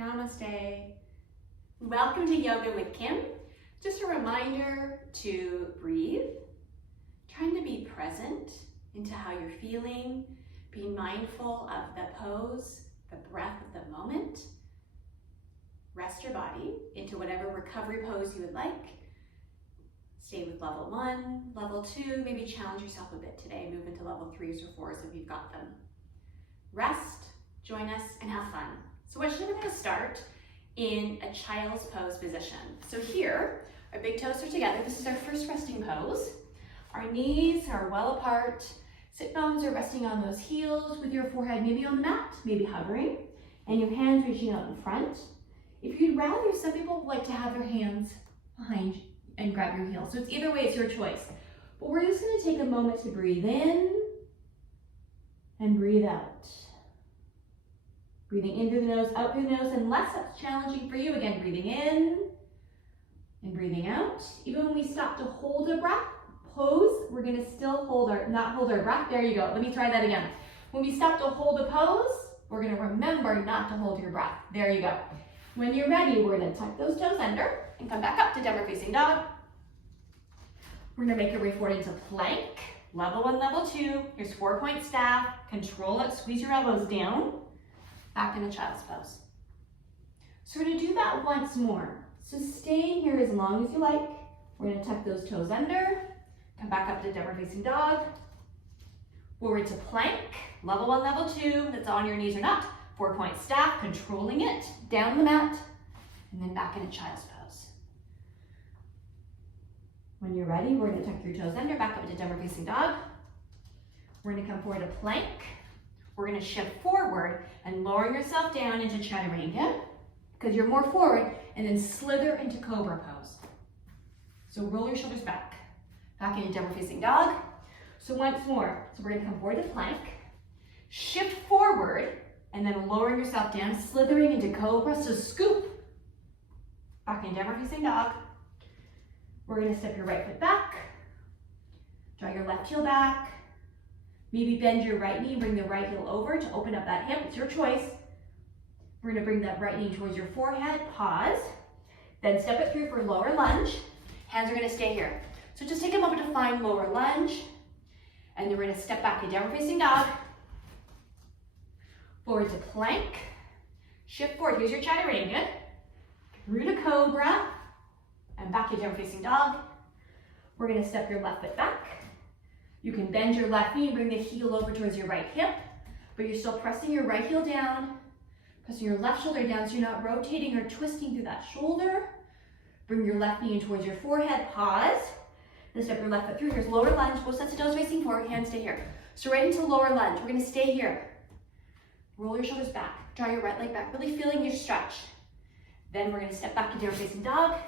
Namaste. Welcome to Yoga with Kim. Just a reminder to breathe, trying to be present into how you're feeling, being mindful of the pose, the breath of the moment. Rest your body into whatever recovery pose you would like. Stay with level 1, level 2, maybe challenge yourself a bit today. Move into level 3s or 4s if you've got them. Rest, join us, and have fun. So actually we're gonna start in a child's pose position. So here, our big toes are together. This is our first resting pose. Our knees are well apart. Sit bones are resting on those heels with your forehead maybe on the mat, maybe hovering, and your hands reaching out in front. If you'd rather, some people like to have their hands behind and grab your heels. So it's either way, it's your choice. But we're just gonna take a moment to breathe in and breathe out. Breathing in through the nose, out through the nose, unless that's challenging for you. Again, breathing in and breathing out. Even when we stop to hold a breath, pose, we're gonna still not hold our breath. There you go, let me try that again. When we stop to hold a pose, we're gonna remember not to hold your breath. There you go. When you're ready, we're gonna tuck those toes under and come back up to downward facing dog. We're gonna make our way forward into plank. Level 1, level 2. Here's 4-point staff. Control it, squeeze your elbows down. Back in a child's pose. So we're gonna do that once more. So stay here as long as you like. We're gonna tuck those toes under, come back up to downward facing dog. Forward to plank, level 1, level 2, that's on your knees or not. 4-point staff, controlling it, down the mat, and then back in a child's pose. When you're ready, we're gonna tuck your toes under, back up to downward facing dog. We're gonna come forward to plank. We're gonna shift forward and lower yourself down into chaturanga because you're more forward, and then slither into cobra pose. So roll your shoulders back into downward facing dog. So once more, so we're gonna come forward to plank, shift forward, and then lowering yourself down, slithering into cobra, so scoop back in downward facing dog. We're gonna step your right foot back, draw your left heel back, maybe bend your right knee, bring the right heel over to open up that hip. It's your choice. We're gonna bring that right knee towards your forehead, pause, then step it through for lower lunge. Hands are gonna stay here. So just take a moment to find lower lunge, and then we're gonna step back in downward facing dog, forward to plank, shift forward, here's your chaturanga, through to cobra, and back to downward facing dog. We're gonna step your left foot back. You can bend your left knee and bring the heel over towards your right hip, but you're still pressing your right heel down, pressing your left shoulder down so you're not rotating or twisting through that shoulder. Bring your left knee in towards your forehead, pause. Then step your left foot through. Here's lower lunge, both sets of toes facing forward, hands stay here. So right into lower lunge, we're gonna stay here. Roll your shoulders back, draw your right leg back, really feeling your stretch. Then we're gonna step back to downward facing dog.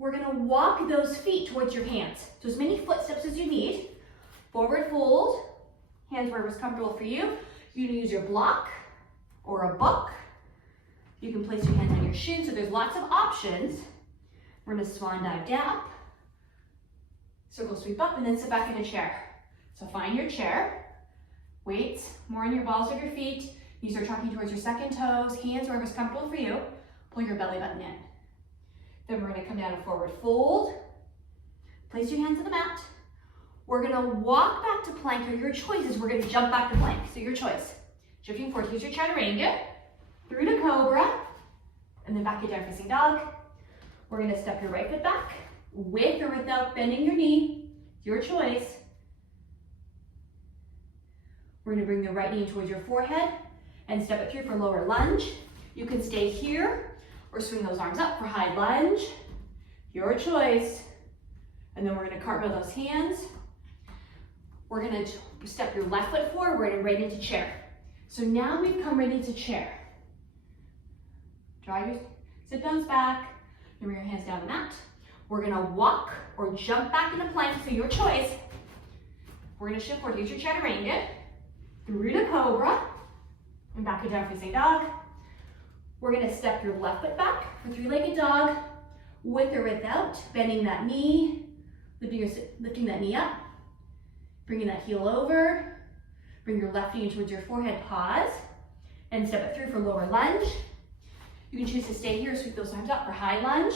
We're gonna walk those feet towards your hands. So as many footsteps as you need. Forward fold, hands wherever's comfortable for you. You can use your block or a book. You can place your hands on your shins, so there's lots of options. We're gonna swan dive down, circle sweep up, and then sit back in a chair. So find your chair, weights more on your balls of your feet. Knees are tracking towards your second toes, hands wherever's comfortable for you. Pull your belly button in. Then we're gonna come down to forward fold. Place your hands on the mat. We're gonna walk back to plank, or your choice is we're gonna jump back to plank. So your choice. Shifting forward, here's your chaturanga, through to cobra, and then back to down facing dog. We're gonna step your right foot back, with or without bending your knee. It's your choice. We're gonna bring the right knee towards your forehead and step it through for lower lunge. You can stay here or swing those arms up for high lunge. Your choice. And then we're gonna cartwheel those hands. We're gonna step your left foot forward and right into chair. So now we've come right into chair. Draw your sit bones back, and bring your hands down the mat. We're gonna walk or jump back into plank, so your choice. We're gonna shift forward, here's your chaturanga, through to cobra, and back to down facing dog. We're gonna step your left foot back for three-legged dog, with or without bending that knee, lifting that knee up, bringing that heel over, bring your left knee towards your forehead, pause, and step it through for lower lunge. You can choose to stay here, sweep those arms up for high lunge.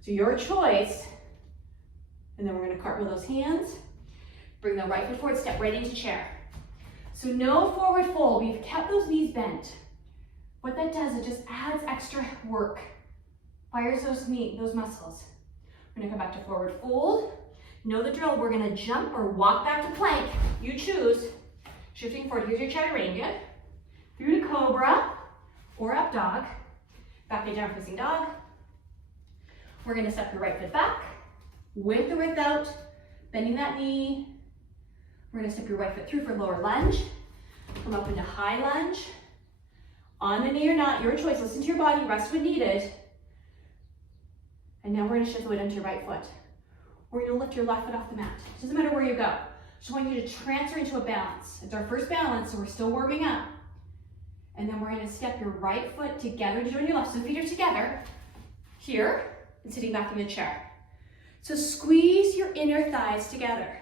So your choice. And then we're gonna cartwheel those hands. Bring the right foot forward, step right into chair. So no forward fold, we've kept those knees bent. What that does, it just adds extra work. Fires those muscles. We're gonna come back to forward fold. Know the drill, we're gonna jump or walk back to plank. You choose. Shifting forward, here's your chaturanga. Through to cobra or up dog. Back to down facing dog. We're gonna step your right foot back, with or without, bending that knee. We're gonna step your right foot through for lower lunge. Come up into high lunge. On the knee or not, your choice. Listen to your body, rest when needed. And now we're gonna shift the weight onto your right foot. We're gonna lift your left foot off the mat. It doesn't matter where you go. Just want you to transfer into a balance. It's our first balance, so we're still warming up. And then we're gonna step your right foot together to join your left. So feet are together here and sitting back in the chair. So squeeze your inner thighs together.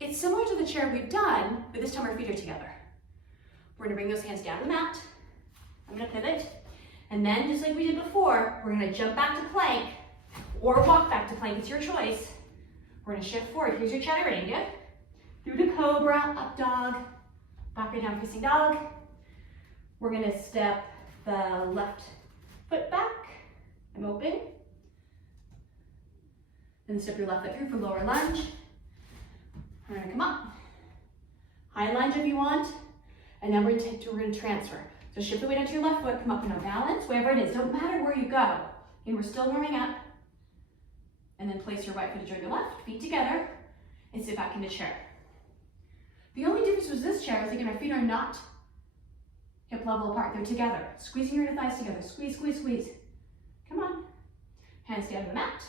It's similar to the chair we've done, but this time our feet are together. We're gonna bring those hands down the mat. I'm gonna pivot. And then, just like we did before, we're gonna jump back to plank or walk back to plank, it's your choice. We're gonna shift forward. Here's your chaturanga. Through to cobra, up dog, back or down facing dog. We're gonna step the left foot back. I'm open. Then step your left foot through for lower lunge. We're gonna come up. High lunge if you want. And then we're gonna transfer. So shift the weight onto your left foot, come up in a balance, wherever it is. Don't matter where you go. And we're still warming up. And then place your right foot to join your left, feet together, and sit back into chair. The only difference with this chair is, again, our feet are not hip level apart. They're together. Squeezing your inner thighs together. Squeeze, squeeze, squeeze. Come on. Hands down to the mat.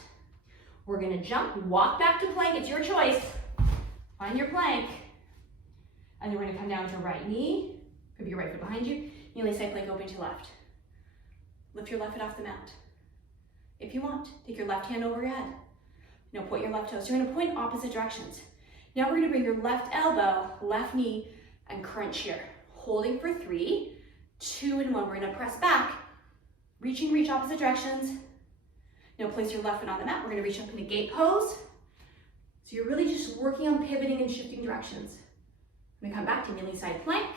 We're gonna jump, walk back to plank. It's your choice. Find your plank. And then we're gonna come down to right knee. Could be your right foot behind you. Kneeling side plank, open to your left. Lift your left foot off the mat. If you want, take your left hand over your head. Now point your left toes. So you're gonna point opposite directions. Now we're gonna bring your left elbow, left knee, and crunch here. Holding for 3, 2, and 1. We're gonna press back. Reach opposite directions. Now place your left foot on the mat. We're gonna reach up into gate pose. So you're really just working on pivoting and shifting directions. I'm gonna come back to kneeling side plank.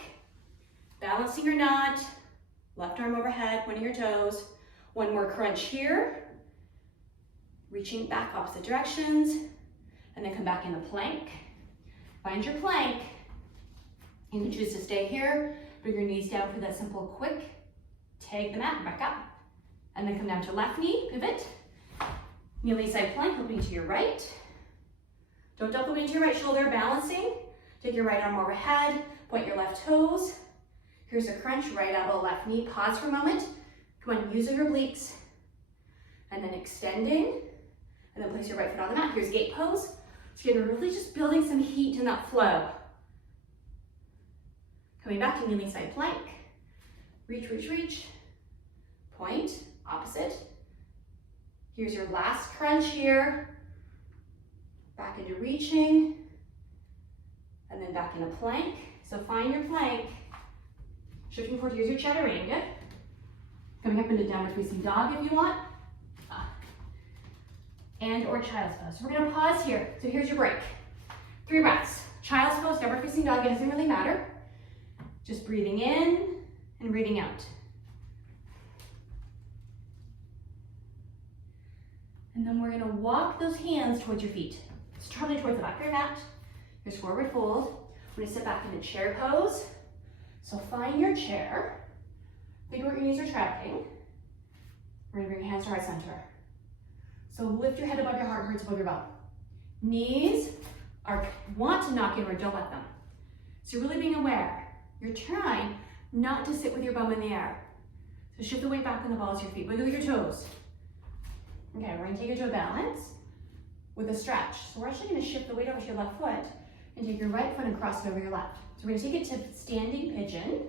Balancing or not. Left arm overhead, pointing your toes. One more crunch here. Reaching back opposite directions. And then come back into plank. Find your plank. You can choose to stay here. Bring your knees down for that simple quick. Tag the mat, back up. And then come down to left knee, pivot. Kneeling side plank, opening to your right. Don't dump the weight into your right shoulder, balancing. Take your right arm overhead, point your left toes. Here's a crunch, right elbow, left knee. Pause for a moment. Come on, use your obliques. And then extending. And then place your right foot on the mat. Here's gate pose. So you're really just building some heat in that flow. Coming back to kneeling side plank. Reach, reach, reach. Point, opposite. Here's your last crunch here. Back into reaching. And then back into plank. So find your plank. Shifting forward, here's your chaturanga. Coming up into downward facing dog if you want. And or child's pose. So we're gonna pause here. So here's your break. 3 breaths. Child's pose, downward facing dog, it doesn't really matter. Just breathing in and breathing out. And then we're gonna walk those hands towards your feet. So traveling towards the back of your mat. Here's forward fold. We're gonna sit back into chair pose. So find your chair. Think where your knees are tracking. We're gonna bring your hands to heart center. So lift your head above your heart, hearts above your bum. Knees want to knock inward, don't let them. So you're really being aware. You're trying not to sit with your bum in the air. So shift the weight back on the balls of your feet. Wiggle your toes. Okay, we're gonna take it to a balance with a stretch. So we're actually gonna shift the weight over to your left foot and take your right foot and cross it over your left. So we're gonna take it to standing pigeon,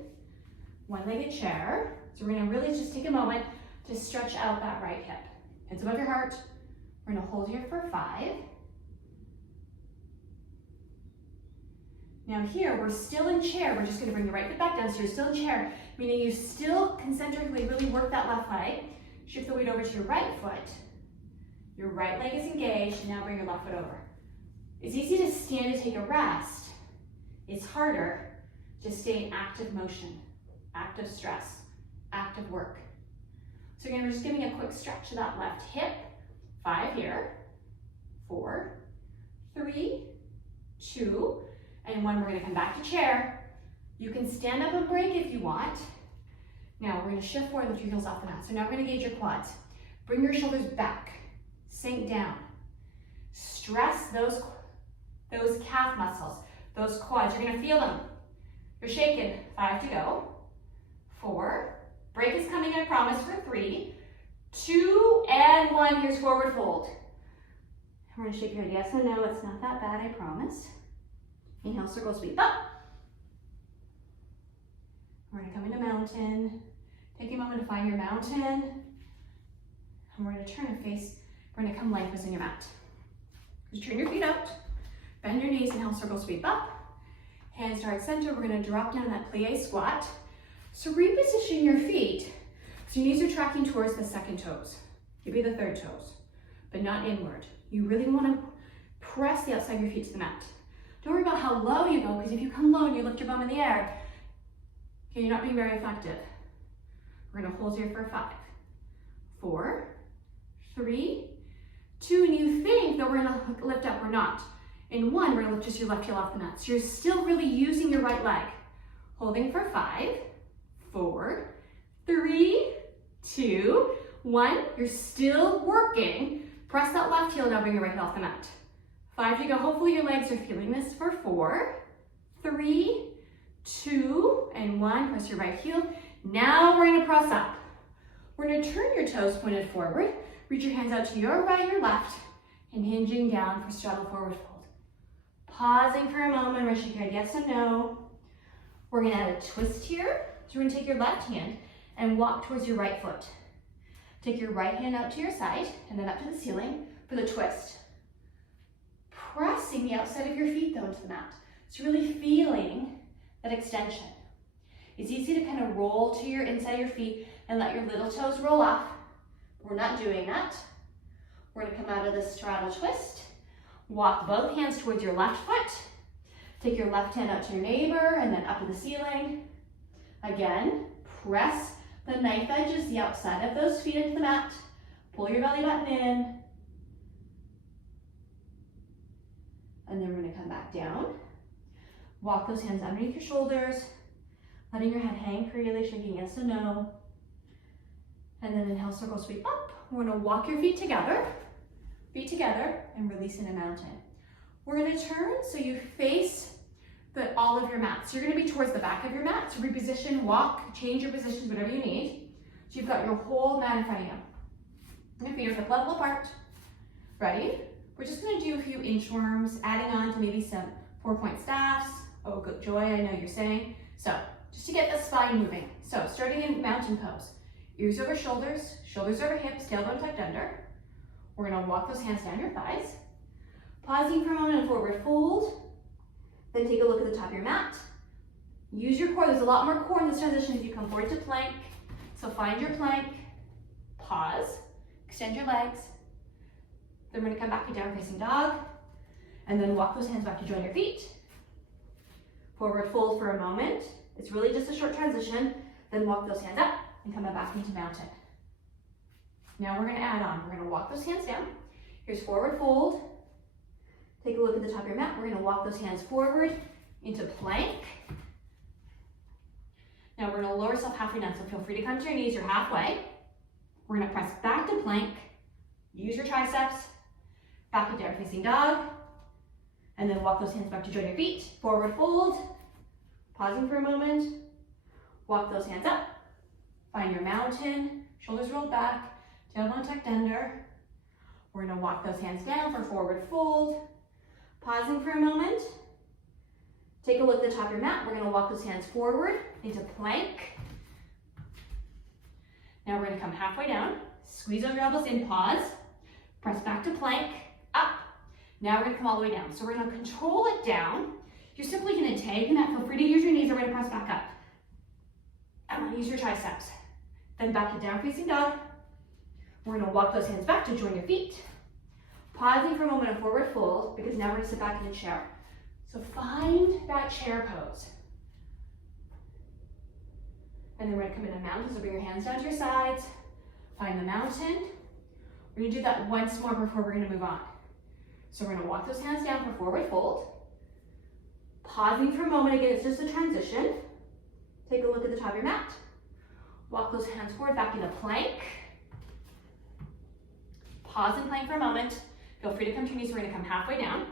one-legged chair. So we're gonna really just take a moment to stretch out that right hip. Hands above your heart. We're gonna hold here for 5. Now here, we're still in chair. We're just gonna bring the right foot back down, so you're still in chair. meaning you still concentrically really work that left leg. Shift the weight over to your right foot. Your right leg is engaged, and now bring your left foot over. It's easy to stand to take a rest. It's harder to stay in active motion, active stress, active work. So again, we're just giving a quick stretch to that left hip. 5 here, 4, 3, 2, and 1. We're gonna come back to chair. You can stand up and break if you want. Now we're gonna shift forward, lift your heels off the mat. So now we're gonna engage your quads. Bring your shoulders back, sink down. Stress those calf muscles, those quads. You're gonna feel them. You're shaking. 5 to go. 4, break is coming, I promise, for 3, 2, and 1. Here's forward fold. We're gonna shake your head. Yes and no, it's not that bad, I promise. Inhale, circle sweep up. We're gonna come into mountain. Take a moment to find your mountain. And we're gonna turn and face, we're gonna come lengthwise in your mat. Just turn your feet out, bend your knees, inhale, circle sweep up. Hands to heart center, we're gonna drop down that plie squat. So reposition your feet so your knees are tracking towards the second toes. Maybe the third toes, but not inward. You really wanna press the outside of your feet to the mat. Don't worry about how low you go, because if you come low and you lift your bum in the air, okay, you're not being very effective. We're gonna hold here for 5, 4, 3, 2, and you think that we're gonna lift up, we're not. In 1, we're gonna lift just your left heel off the mat. So you're still really using your right leg. Holding for 5, 4, 3, 2, 1. You're still working. Press that left heel, now bring your right heel off the mat. 5 to go. Hopefully your legs are feeling this for 4, 3, 2, and 1. Press your right heel. Now we're gonna press up. We're gonna turn your toes pointed forward. Reach your hands out to your right, your left, and hinging down for straddle forward fold. Pausing for a moment, we're shaking your head yes and no. We're gonna add a twist here. So we're gonna take your left hand and walk towards your right foot. Take your right hand out to your side and then up to the ceiling for the twist. Pressing the outside of your feet though into the mat. So really feeling that extension. It's easy to kind of roll to your inside of your feet and let your little toes roll off. We're not doing that. We're gonna come out of this straddle twist. Walk both hands towards your left foot. Take your left hand out to your neighbor and then up to the ceiling. Again, press the knife edges, the outside of those feet into the mat. Pull your belly button in. And then we're gonna come back down. Walk those hands underneath your shoulders, letting your head hang freely, shaking yes and no. And then inhale, circle sweep up. We're gonna walk your feet together, and release in a mountain. We're gonna turn so you face all of your mat. So you're gonna be towards the back of your mat. So reposition, walk, change your positions, whatever you need. So you've got your whole mat in front of you. Your feet are hip level apart. Ready? We're just gonna do a few inchworms, adding on to maybe some 4-point staffs. Oh, good joy, I know you're saying. So just to get the spine moving. So starting in mountain pose. Ears over shoulders, shoulders over hips, tailbone tucked under. We're gonna walk those hands down your thighs. Pausing for a moment and forward fold. Then take a look at the top of your mat. Use your core. There's a lot more core in this transition as you come forward to plank. So find your plank, pause, extend your legs. Then we're gonna come back to down facing dog. And then walk those hands back to join your feet. Forward fold for a moment. It's really just a short transition. Then walk those hands up and come back into mountain. Now we're gonna add on. We're gonna walk those hands down. Here's forward fold. Take a look at the top of your mat. We're gonna walk those hands forward into plank. Now we're gonna lower yourself halfway down, so feel free to come to your knees, you're halfway. We're gonna press back to plank. Use your triceps. Back to down facing dog. And then walk those hands back to join your feet. Forward fold. Pausing for a moment. Walk those hands up. Find your mountain. Shoulders rolled back. Tailbone tucked under. We're gonna walk those hands down for forward fold. Pausing for a moment. Take a look at the top of your mat. We're gonna walk those hands forward into plank. Now we're gonna come halfway down. Squeeze over your elbows in, pause. Press back to plank, up. Now we're gonna come all the way down. So we're gonna control it down. You're simply gonna tag in that. Feel free to use your knees or we're gonna press back up. And use your triceps. Then back to down facing dog. We're gonna walk those hands back to join your feet. Pausing for a moment, a forward fold, because now we're gonna sit back in a chair. So find that chair pose. And then we're gonna come in a mountain, so bring your hands down to your sides. Find the mountain. We're gonna do that once more before we're gonna move on. So we're gonna walk those hands down for forward fold. Pausing for a moment, again, it's just a transition. Take a look at the top of your mat. Walk those hands forward, back into plank. Pause and plank for a moment. Feel free to come to your knees, we're gonna come halfway down.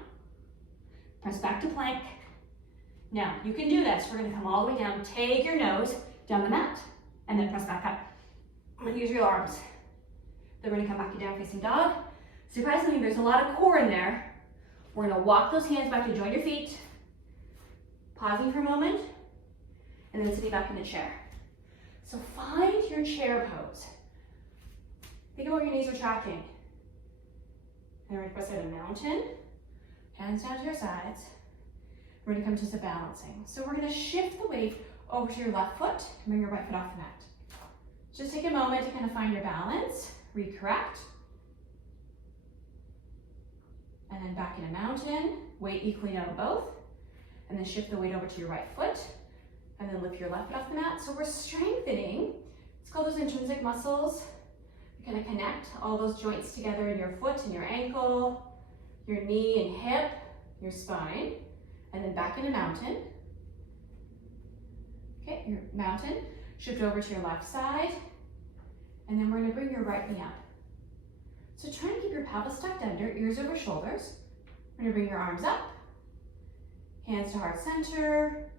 Press back to plank. Now, you can do this. We're gonna come all the way down, take your nose down the mat, and then press back up. And use your arms. Then we're gonna come back to down facing dog. Surprisingly, there's a lot of core in there. We're gonna walk those hands back to join your feet. Pausing for a moment, and then sitting back in the chair. So find your chair pose. Think about your knees retracting. And we're gonna press out a mountain, hands down to your sides. We're gonna come to some balancing. So we're gonna shift the weight over to your left foot and bring your right foot off the mat. Just take a moment to kind of find your balance, recorrect. And then back in a mountain, weight equally down both. And then shift the weight over to your right foot. And then lift your left foot off the mat. So we're strengthening, it's called those intrinsic muscles. You kind of connect all those joints together in your foot and your ankle, your knee and hip, your spine. And then back in a mountain. Okay, your mountain. Shift over to your left side. And then we're gonna bring your right knee up. So try and keep your pelvis tucked under, ears over shoulders. We're gonna bring your arms up. Hands to heart center.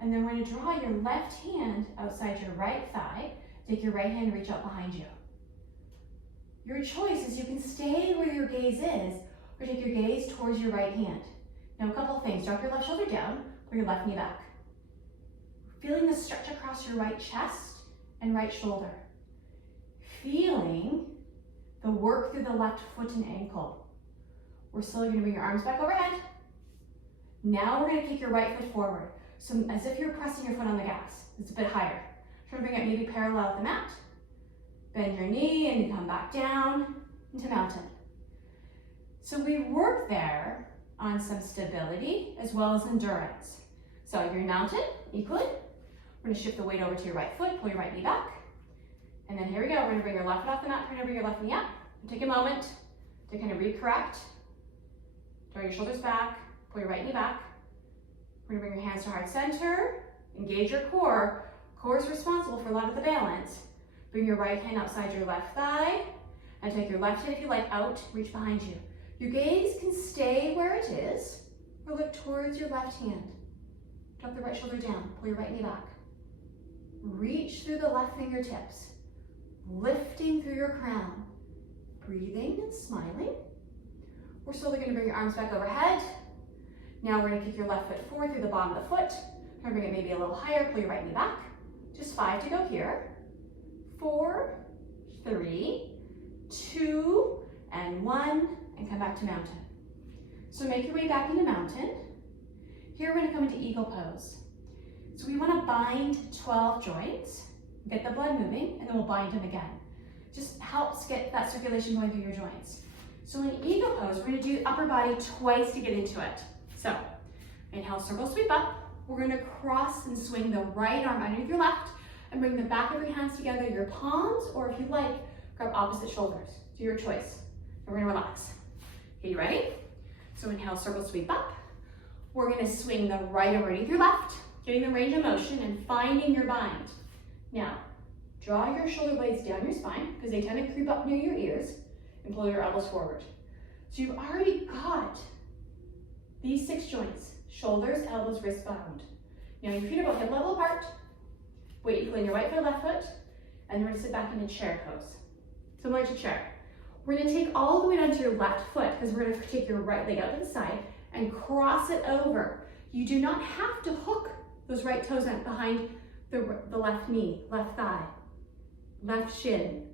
And then we're gonna draw your left hand outside your right thigh. Take your right hand, reach out behind you. Your choice is you can stay where your gaze is, or take your gaze towards your right hand. Now a couple of things, drop your left shoulder down, pull your left knee back. Feeling the stretch across your right chest and right shoulder. Feeling the work through the left foot and ankle. We're slowly gonna bring your arms back overhead. Now we're gonna kick your right foot forward. So as if you're pressing your foot on the gas. It's a bit higher. Try to bring it maybe parallel with the mat. Bend your knee and you come back down into mountain. So we work there on some stability as well as endurance. So you're in mountain, equally. We're gonna shift the weight over to your right foot, pull your right knee back. And then here we go, we're gonna bring your left foot off the mat, we're gonna bring your left knee up. Take a moment to kind of recorrect. Draw your shoulders back, pull your right knee back. We're gonna bring your hands to heart center, engage your core. Core is responsible for a lot of the balance. Bring your right hand outside your left thigh, and take your left hand, if you like, out, reach behind you. Your gaze can stay where it is, or look towards your left hand. Drop the right shoulder down, pull your right knee back. Reach through the left fingertips, lifting through your crown. Breathing and smiling. We're slowly gonna bring your arms back overhead. Now we're gonna kick your left foot forward through the bottom of the foot. Try to bring it maybe a little higher, pull your right knee back. Just 5 to go here. 4, 3, 2, and 1, and come back to mountain. So make your way back into mountain. Here we're gonna come into eagle pose. So we wanna bind 12 joints, get the blood moving, and then we'll bind them again. Just helps get that circulation going through your joints. So in eagle pose, we're gonna do upper body twice to get into it. So inhale, circle sweep up. We're gonna cross and swing the right arm underneath your left and bring the back of your hands together, your palms, or if you like, grab opposite shoulders. Do your choice. And we're gonna relax. Okay, you ready? So inhale, circle sweep up. We're gonna swing the right arm underneath your left, getting the range of motion and finding your bind. Now, draw your shoulder blades down your spine because they tend to creep up near your ears, and pull your elbows forward. So you've already got these 6 joints, shoulders, elbows, wrists bound. Now your feet are about hip level apart, weight equally in your right foot, left foot, and we're gonna sit back in a chair pose. Similar to chair. We're gonna take all the way down to your left foot because we're gonna take your right leg out to the side and cross it over. You do not have to hook those right toes behind the left knee, left thigh, left shin.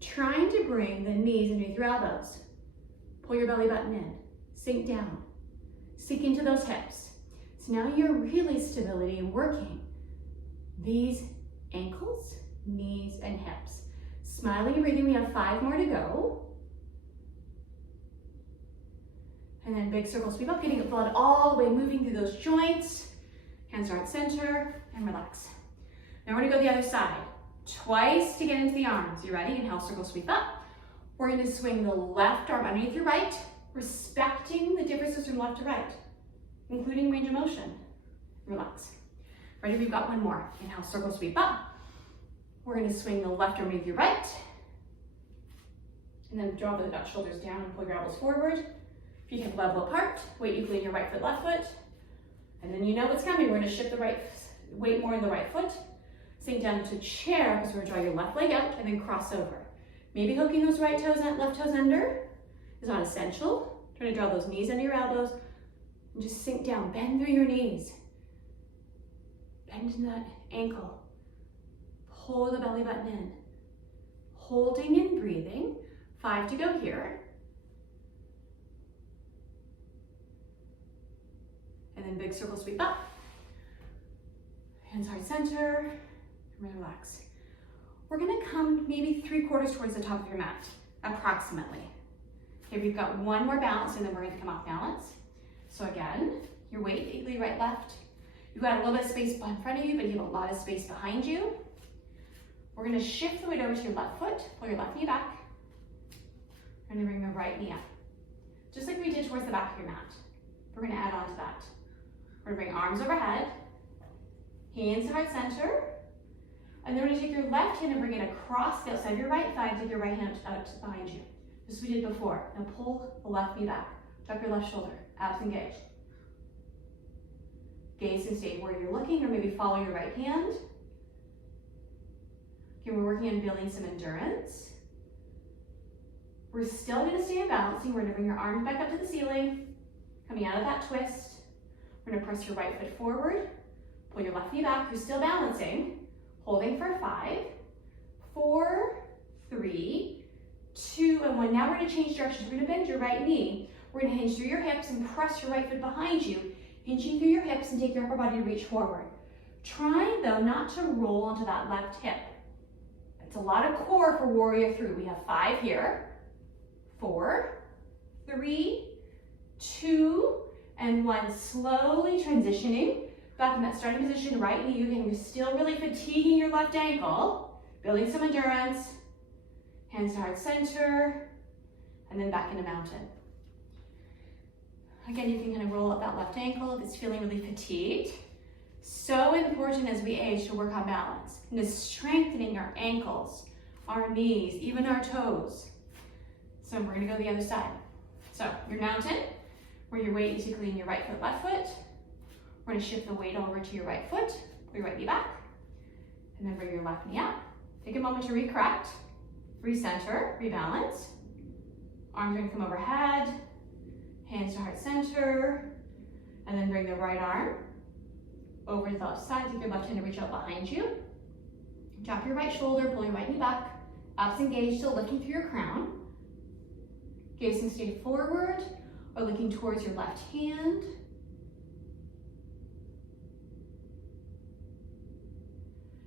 Trying to bring the knees underneath your elbows. Pull your belly button in, sink down, sink into those hips. So now you're really stability and working these ankles, knees, and hips. Smiling and breathing, we have 5 more to go. And then big circle sweep up, getting the blood all the way moving through those joints. Hands are at center, and relax. Now we're gonna go the other side. Twice to get into the arms. You ready? Inhale, circle sweep up. We're gonna swing the left arm underneath your right, respecting the differences from left to right, including range of motion. Relax. Ready? We've got one more. Inhale, circle sweep up. We're gonna swing the left arm underneath your right, and then draw the shoulders down and pull your elbows forward. Feet hip level apart, weight equally in your right foot, left foot. And then you know what's coming. We're gonna shift the right weight more in the right foot. Sink down to chair, because we're gonna draw your left leg out and then cross over. Maybe hooking those right toes and left toes under is not essential. Try to draw those knees under your elbows and just sink down, bend through your knees. Bend in that ankle. Pull the belly button in. Holding and breathing. 5 to go here. And then big circle sweep up. Hands heart center, and relax. We're gonna come maybe 3/4 towards the top of your mat, approximately. Okay, we've got one more balance and then we're gonna come off balance. So again, your weight equally right, left. You've got a little bit of space in front of you, but you have a lot of space behind you. We're gonna shift the weight over to your left foot, pull your left knee back. We're gonna bring the right knee up. Just like we did towards the back of your mat. We're gonna add on to that. We're gonna bring arms overhead, hands to heart center, and then we're gonna take your left hand and bring it across the outside of your right thigh, take your right hand out behind you. Just as we did before. Now pull the left knee back, tuck your left shoulder, abs engaged. Gaze and stay where you're looking, or maybe follow your right hand. Okay, we're working on building some endurance. We're still gonna stay in balancing. We're gonna bring your arms back up to the ceiling, coming out of that twist. We're gonna press your right foot forward, pull your left knee back. You're still balancing, holding for 5, 4, 3, 2, and 1. Now we're gonna change directions. We're gonna bend your right knee. We're gonna hinge through your hips and press your right foot behind you, hinging through your hips and take your upper body to reach forward. Trying though not to roll onto that left hip. It's a lot of core for warrior 3. We have 5 here, 4, 3, 2, and 1. Slowly transitioning back in that starting position, right knee. You're still really fatiguing your left ankle, building some endurance. Hands to heart center, and then back into mountain. Again, you can kind of roll up that left ankle if it's feeling really fatigued. So important as we age to work on balance, and to strengthening our ankles, our knees, even our toes. So we're gonna go the other side. So your mountain, where your weight is equally in your right foot, left foot. We're gonna shift the weight over to your right foot, pull your right knee back, and then bring your left knee up. Take a moment to recorrect, recenter, rebalance. Arms are gonna come overhead, hands to heart center, and then bring the right arm over to the left side. Take your left hand to reach out behind you. Drop your right shoulder, pull your right knee back, abs engaged, still lifting through your crown. Gaze and stay forward, or looking towards your left hand.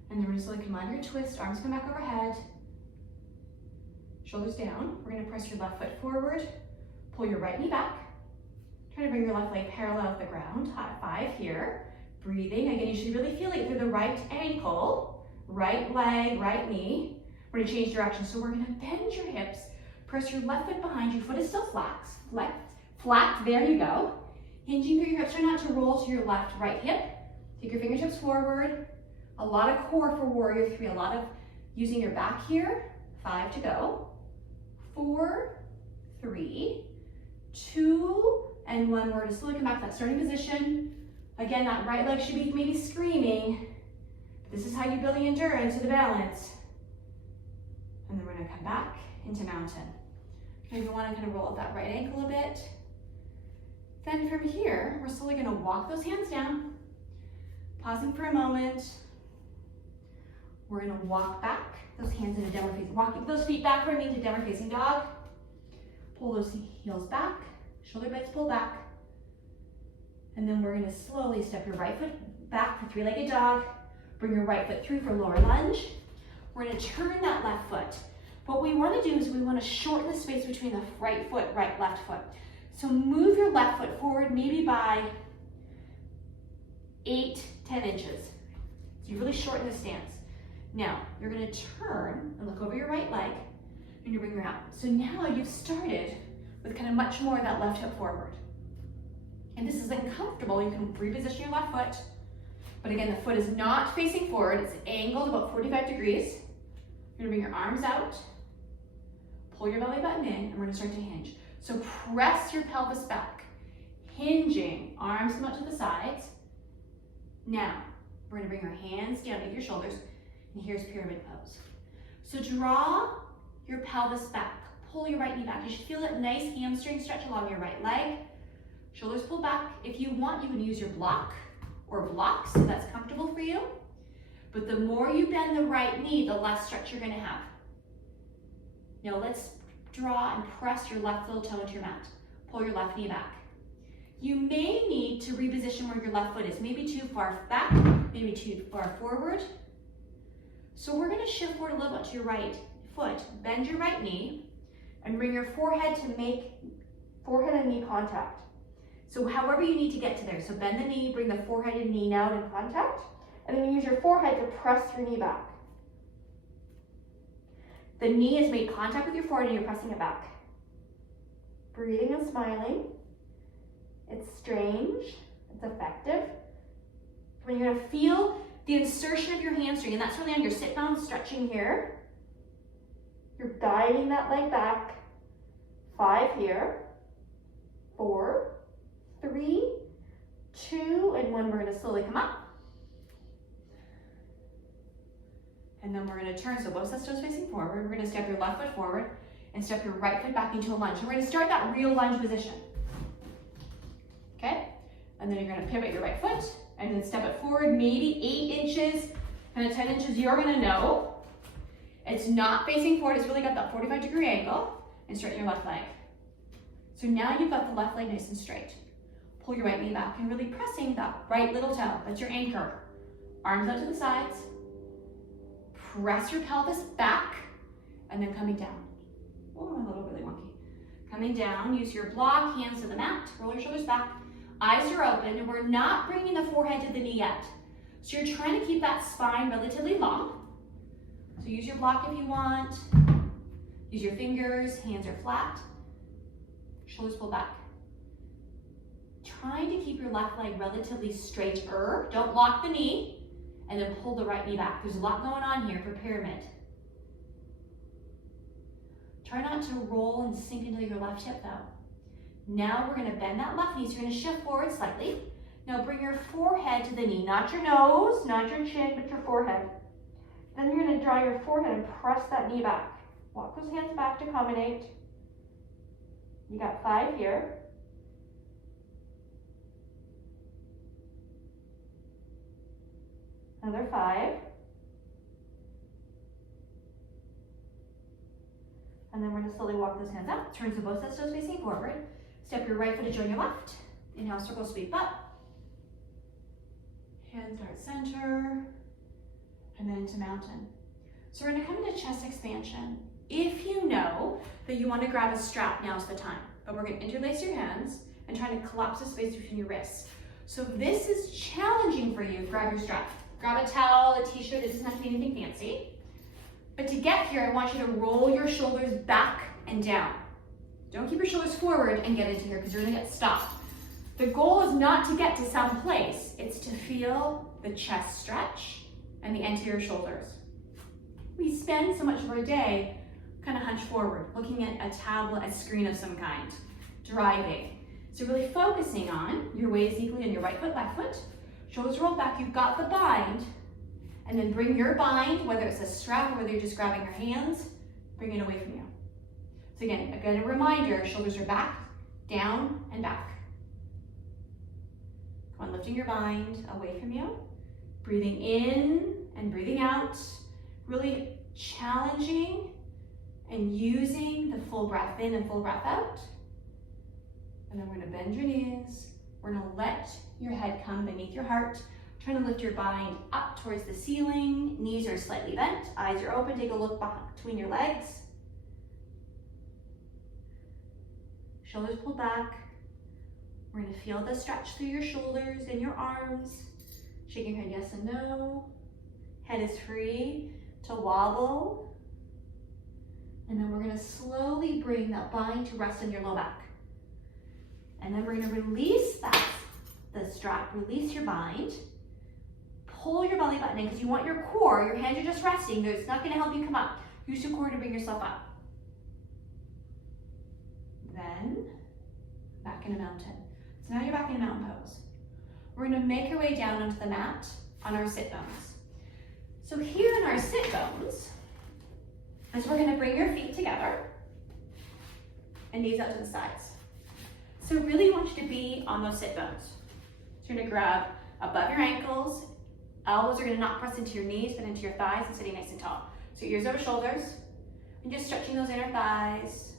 And then we're just gonna come under your twist, arms come back overhead, shoulders down. We're gonna press your left foot forward, pull your right knee back. Try to bring your left leg parallel with the ground, high 5 here. Breathing, again, you should really feel it through the right ankle, right leg, right knee. We're gonna change direction, so we're gonna bend your hips, press your left foot behind you, foot is still flat, there you go. Hinging through your hips, try not to roll to your left, right hip. Take your fingertips forward. A lot of core for warrior 3, a lot of using your back here. 5 to go. 4, 3, 2, and 1. We're gonna slowly come back to that starting position. Again, that right leg should be maybe screaming. This is how you build the endurance and the balance. And then we're gonna come back into mountain. Maybe you wanna kind of roll up that right ankle a bit. Then from here, we're slowly gonna walk those hands down. Pausing for a moment. We're gonna walk back those hands into downward facing. Walking those feet backward into downward facing dog. Pull those heels back, shoulder blades pull back. And then we're gonna slowly step your right foot back for 3-legged dog. Bring your right foot through for lower lunge. We're gonna turn that left foot. What we wanna do is we wanna shorten the space between the right foot, left foot. So move your left foot forward maybe by 8, 10 inches. So you really shorten the stance. Now, you're gonna turn and look over your right leg and you bring her out. So now you've started with kind of much more of that left hip forward. And this is uncomfortable, you can reposition your left foot. But again, the foot is not facing forward, it's angled about 45 degrees. You're gonna bring your arms out, pull your belly button in, and we're gonna start to hinge. So press your pelvis back, hinging, arms come out to the sides. Now, we're gonna bring our hands down into your shoulders, and here's pyramid pose. So draw your pelvis back, pull your right knee back. You should feel that nice hamstring stretch along your right leg. Shoulders pull back. If you want, you can use your block or blocks if that's comfortable for you. But the more you bend the right knee, the less stretch you're gonna have. Now let's draw and press your left little toe into your mat. Pull your left knee back. You may need to reposition where your left foot is. Maybe too far back, maybe too far forward. So we're gonna shift forward a little bit to your right foot. Bend your right knee and bring your forehead to make forehead and knee contact. So however you need to get to there. So bend the knee, bring the forehead and knee out in contact, and then use your forehead to press your knee back. The knee has made contact with your forehead and you're pressing it back. Breathing and smiling. It's strange, it's effective. When you're gonna feel the insertion of your hamstring, and that's really on your sit bones stretching here. You're guiding that leg back. 5 here, 4, 3, 2, and 1. We're gonna slowly come up. And then we're gonna turn, so both sets toes facing forward. We're gonna step your left foot forward and step your right foot back into a lunge. And we're gonna start that real lunge position. Okay? And then you're gonna pivot your right foot and then step it forward, maybe 8 inches, kind of 10 inches. You're gonna know it's not facing forward, it's really got that 45-degree angle, and straighten your left leg. So now you've got the left leg nice and straight. Pull your right knee back and really pressing that right little toe. That's your anchor. Arms out to the sides. Press your pelvis back and then coming down. Oh, I'm a little really wonky. Coming down, use your block, hands to the mat, roll your shoulders back. Eyes are open, and we're not bringing the forehead to the knee yet. So you're trying to keep that spine relatively long. So use your block if you want. Use your fingers, hands are flat. Shoulders pull back. Trying to keep your left leg relatively straighter. Don't lock the knee, and then pull the right knee back. There's a lot going on here for pyramid. Try not to roll and sink into your left hip though. Now we're gonna bend that left knee, so you're gonna shift forward slightly. Now bring your forehead to the knee, not your nose, not your chin, but your forehead. Then you're gonna draw your forehead and press that knee back. Walk those hands back to accommodate. You got 5 here. Another 5. And then we're gonna slowly walk those hands up. Turn to both sets toes facing forward. Step your right foot to join your left. Inhale, circle sweep up. Hands start center. And then into mountain. So we're gonna come into chest expansion. If you know that you wanna grab a strap, now's the time. But we're gonna interlace your hands and try to collapse the space between your wrists. So if this is challenging for you, grab your strap. Grab a towel, a t-shirt, it doesn't have to be anything fancy. But to get here, I want you to roll your shoulders back and down. Don't keep your shoulders forward and get into here because you're gonna get stopped. The goal is not to get to some place, it's to feel the chest stretch and the anterior shoulders. We spend so much of our day kind of hunched forward, looking at a tablet, a screen of some kind, driving. So really focusing on your weight is equally on your right foot, left foot. Shoulders roll back, you've got the bind. And then bring your bind, whether it's a strap or whether you're just grabbing your hands, bring it away from you. So again, a reminder, shoulders are back, down, and back. Come on, lifting your bind away from you. Breathing in and breathing out. Really challenging and using the full breath in and full breath out. And then we're gonna bend your knees. We're gonna let your head come beneath your heart. Trying to lift your bind up towards the ceiling. Knees are slightly bent. Eyes are open. Take a look between your legs. Shoulders pulled back. We're going to feel the stretch through your shoulders and your arms. Shake your head yes and no. Head is free to wobble. And then we're going to slowly bring that bind to rest in your low back. And then we're going to release the strap, release your bind. Pull your belly button in because you want your core, your hands are just resting. It's not going to help you come up. Use your core to bring yourself up. Then back in a mountain. So now you're back in a mountain pose. We're going to make our way down onto the mat on our sit bones. So here in our sit bones, is we're going to bring your feet together and knees out to the sides. So really want you to be on those sit bones. So you're going to grab above your ankles. Elbows are going to not press into your knees, but into your thighs and sitting nice and tall. So ears over shoulders, and just stretching those inner thighs.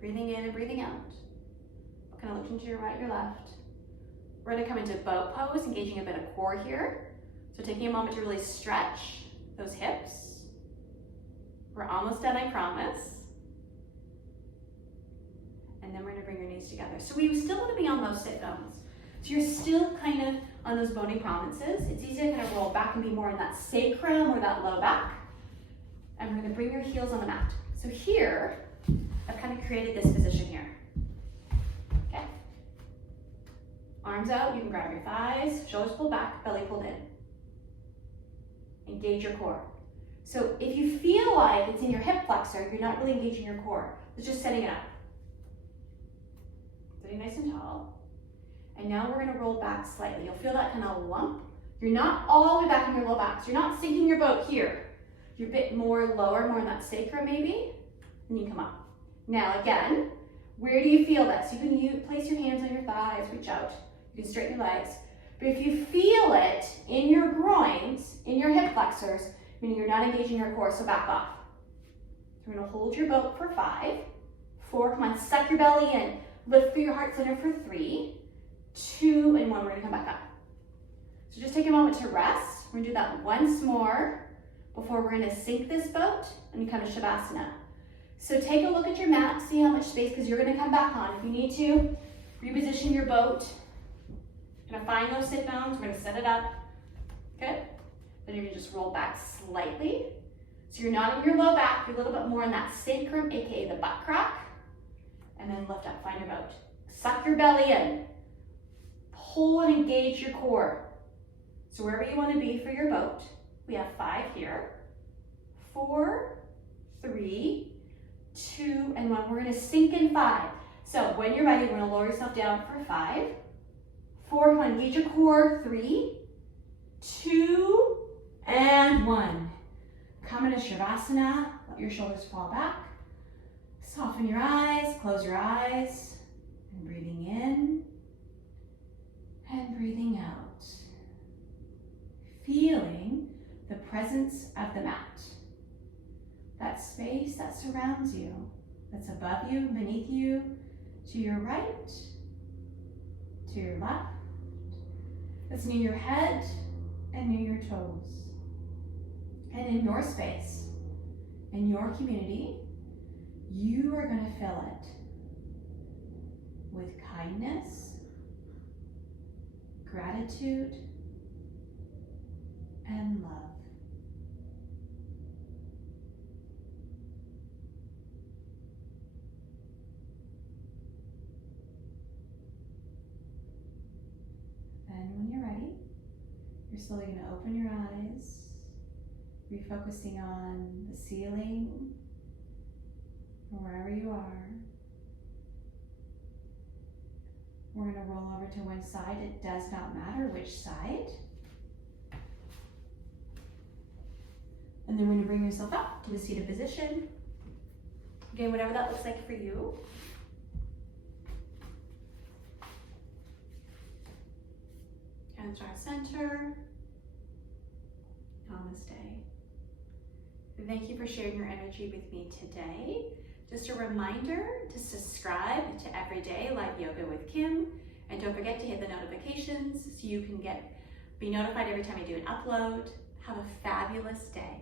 Breathing in and breathing out. Kind of looking to your right, your left. We're going to come into boat pose, engaging a bit of core here. So taking a moment to really stretch those hips. We're almost done, I promise. And then we're going to bring your knees together. So we still want to be on those sit bones. So you're still kind of on those bony prominences. It's easy to kind of roll back and be more in that sacrum or that low back. And we're going to bring your heels on the mat. So here, I've kind of created this position here. Okay. Arms out, you can grab your thighs, shoulders pulled back, belly pulled in. Engage your core. So if you feel like it's in your hip flexor, you're not really engaging your core. It's just setting it up. Sitting nice and tall. And now we're going to roll back slightly. You'll feel that kind of lump. You're not all the way back in your low back. So you're not sinking your boat here. You're a bit more lower, more in that sacrum maybe. And you come up. Now again, where do you feel this? You can place your hands on your thighs, reach out. You can straighten your legs. But if you feel it in your groins, in your hip flexors, meaning you're not engaging your core, so back off. So we're going to hold your boat for 5, 4, come on, suck your belly in. Lift through your heart center for 3, 2, and 1. We're going to come back up. So just take a moment to rest. We're going to do that once more before we're going to sink this boat and come to Shavasana. So take a look at your mat, see how much space, because you're going to come back on. If you need to, reposition your boat. You're going to find those sit bones. We're going to set it up. Good. Then you're going to just roll back slightly. So you're not in your low back. You're a little bit more in that sacrum, aka the butt crack. And then lift up, find your boat. Suck your belly in. Pull and engage your core. So wherever you want to be for your boat, we have 5 here. 4, 3, 2, and 1. We're going to sink in 5. So when you're ready, we're going to lower yourself down for 5. 4, come on, engage your core. 3, 2, and 1. Come into Shavasana. Let your shoulders fall back. Soften your eyes, close your eyes, and breathing in and breathing out. Feeling the presence of the mat. That space that surrounds you, that's above you, beneath you, to your right, to your left, that's near your head and near your toes. And in your space, in your community, you are going to fill it with kindness, gratitude, and love. Then when you're ready, you're slowly going to open your eyes, refocusing on the ceiling, or wherever you are. We're going to roll over to one side. It does not matter which side. And then when you bring yourself up to the seated position, again, whatever that looks like for you. Hands to our center. Namaste. Thank you for sharing your energy with me today. Just a reminder to subscribe to Everyday Live Yoga with Kim And don't forget to hit the notifications so you can be notified every time I do an upload. Have a fabulous day.